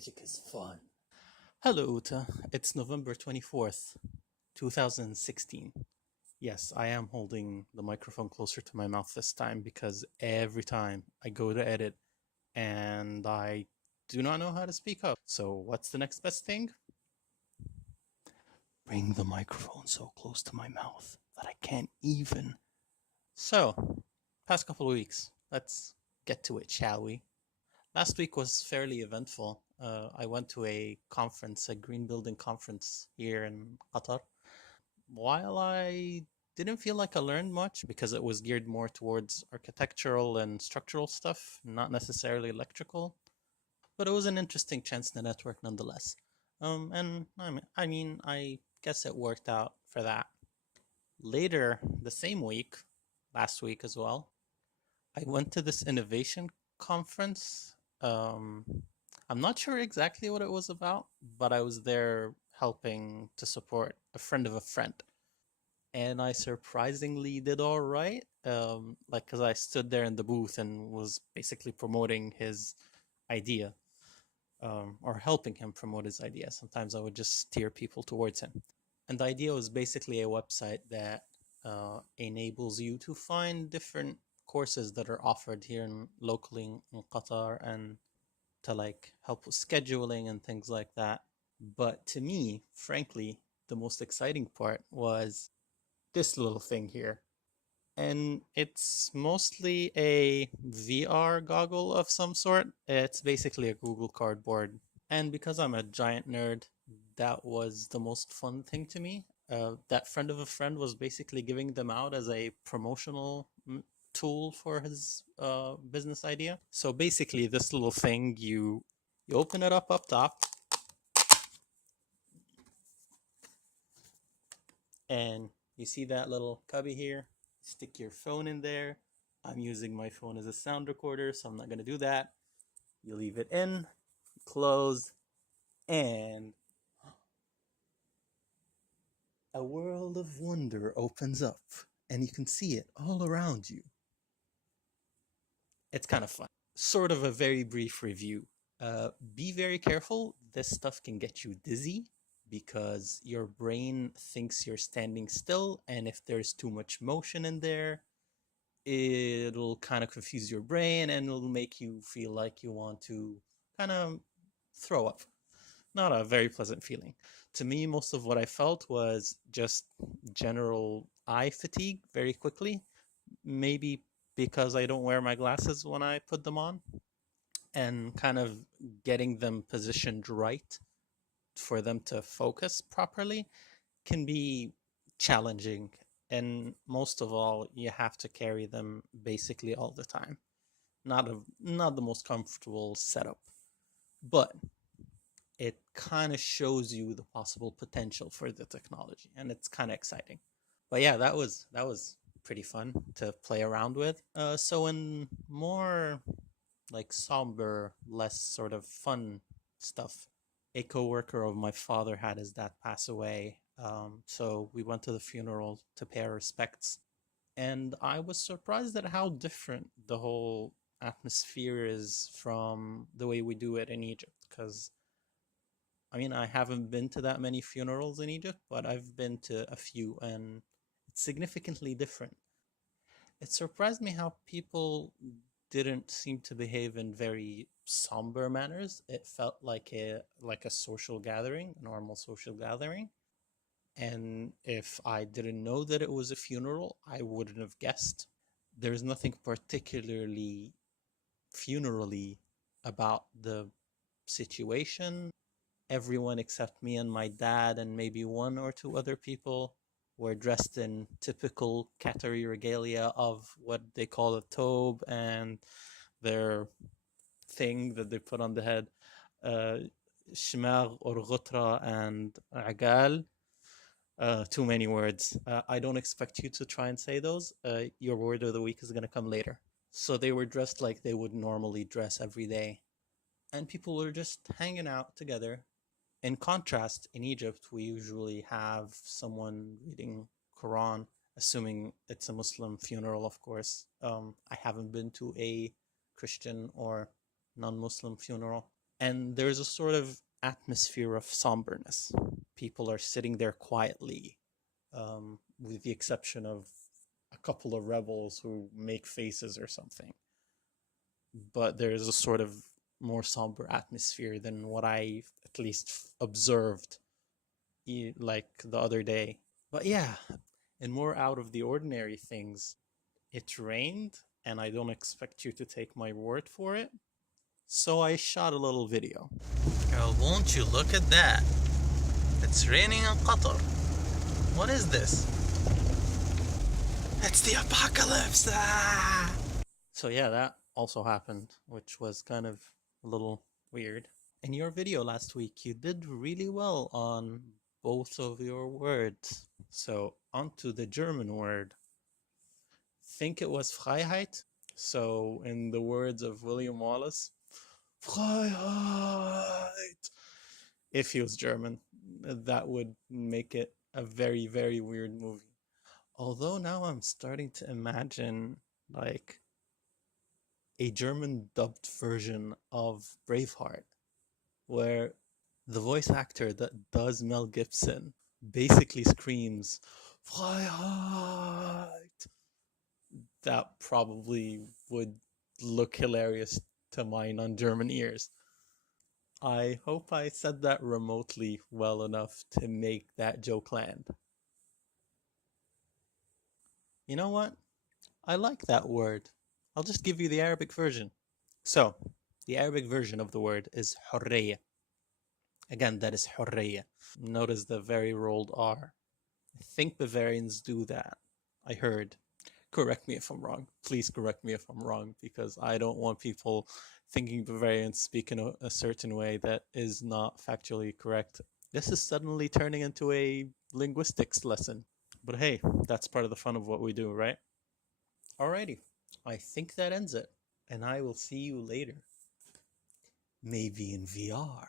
Magic is fun. Hello, Uta. It's November 24th, 2016. Yes, I am holding the microphone closer to my mouth this time because every time I go to edit and I do not know how to speak up. So, what's the next best thing? Bring the microphone so close to my mouth that I can't even. So, past couple of weeks, let's get to it, shall we? Last week was fairly eventful. I went to a conference, a green building conference here in Qatar. While I didn't feel like I learned much because it was geared more towards architectural and structural stuff, not necessarily electrical, but it was an interesting chance to network nonetheless. And I guess it worked out for that. Later, the same week, last week as well, I went to this innovation conference. Um, I'm not sure exactly what it was about, but I was there helping to support a friend of a friend. And I surprisingly did all right. Because I stood there in the booth and was basically promoting his idea, or helping him promote his idea. Sometimes I would just steer people towards him. And the idea was basically a website that enables you to find different courses that are offered here locally in Qatar, and to like help with scheduling and things like that. But to me, frankly, the most exciting part was this little thing here. And it's mostly a VR goggle of some sort. It's basically a Google Cardboard. And because I'm a giant nerd, that was the most fun thing to me. That friend of a friend was basically giving them out as a promotional tool for his business idea. So basically, this little thing, you open it up top, and you see that little cubby here. Stick your phone in there. I'm using my phone as a sound recorder, so I'm not going to do that. You leave it in, close, and a world of wonder opens up, and you can see it all around you. It's kind of fun. Sort of a very brief review. Be very careful. This stuff can get you dizzy because your brain thinks you're standing still, and if there's too much motion in there, it'll kind of confuse your brain and it'll make you feel like you want to kind of throw up. Not a very pleasant feeling. To me, most of what I felt was just general eye fatigue very quickly. Maybe because I don't wear my glasses when I put them on, and kind of getting them positioned right for them to focus properly can be challenging. And most of all, you have to carry them basically all the time. Not the most comfortable setup, but it kind of shows you the possible potential for the technology, and it's kind of exciting. But yeah, that was pretty fun to play around with. So in more like somber, less sort of fun stuff, a coworker of my father had his dad pass away. So we went to the funeral to pay our respects, and I was surprised at how different the whole atmosphere is from the way we do it in Egypt. Because I haven't been to that many funerals in Egypt, but I've been to a few, and it's significantly different. It surprised me how people didn't seem to behave in very somber manners. It felt like a social gathering, a normal social gathering. And if I didn't know that it was a funeral, I wouldn't have guessed. There's nothing particularly funerally about the situation. Everyone except me and my dad and maybe one or two other people were dressed in typical Qatari regalia of what they call a tobe and their thing that they put on the head, uh, shmag or ghutra and agal. Too many words. I don't expect you to try and say those. Your word of the week is going to come later. So they were dressed like they would normally dress every day. And people were just hanging out together. In contrast, in Egypt, we usually have someone reading Quran, assuming it's a Muslim funeral, of course. I haven't been to a Christian or non-Muslim funeral. And there's a sort of atmosphere of somberness. People are sitting there quietly, with the exception of a couple of rebels who make faces or something. But there's a sort of more somber atmosphere than what I at least observed like the other day. But yeah, and more out of the ordinary things, it rained, and I don't expect you to take my word for it. So I shot a little video. Oh, won't you look at that? It's raining in Qatar. What is this? It's the apocalypse! Ah! So yeah, that also happened, which was kind of a little weird. In your video last week, you did really well on both of your words. So onto the German word. Think it was Freiheit. So in the words of William Wallace, Freiheit. If he was German, that would make it a very, very weird movie. Although now I'm starting to imagine like a German dubbed version of Braveheart, where the voice actor that does Mel Gibson basically screams, Freiheit. That probably would look hilarious to my non German ears. I hope I said that remotely well enough to make that joke land. You know what? I like that word. I'll just give you the Arabic version. So, the Arabic version of the word is Horreyya. Again, that is Horreyya. Notice the very rolled R. I think Bavarians do that. I heard. Correct me if I'm wrong. Please correct me if I'm wrong, because I don't want people thinking Bavarians speak in a certain way that is not factually correct. This is suddenly turning into a linguistics lesson. But hey, that's part of the fun of what we do, right? Alrighty. I think that ends it. And I will see you later. Maybe in VR.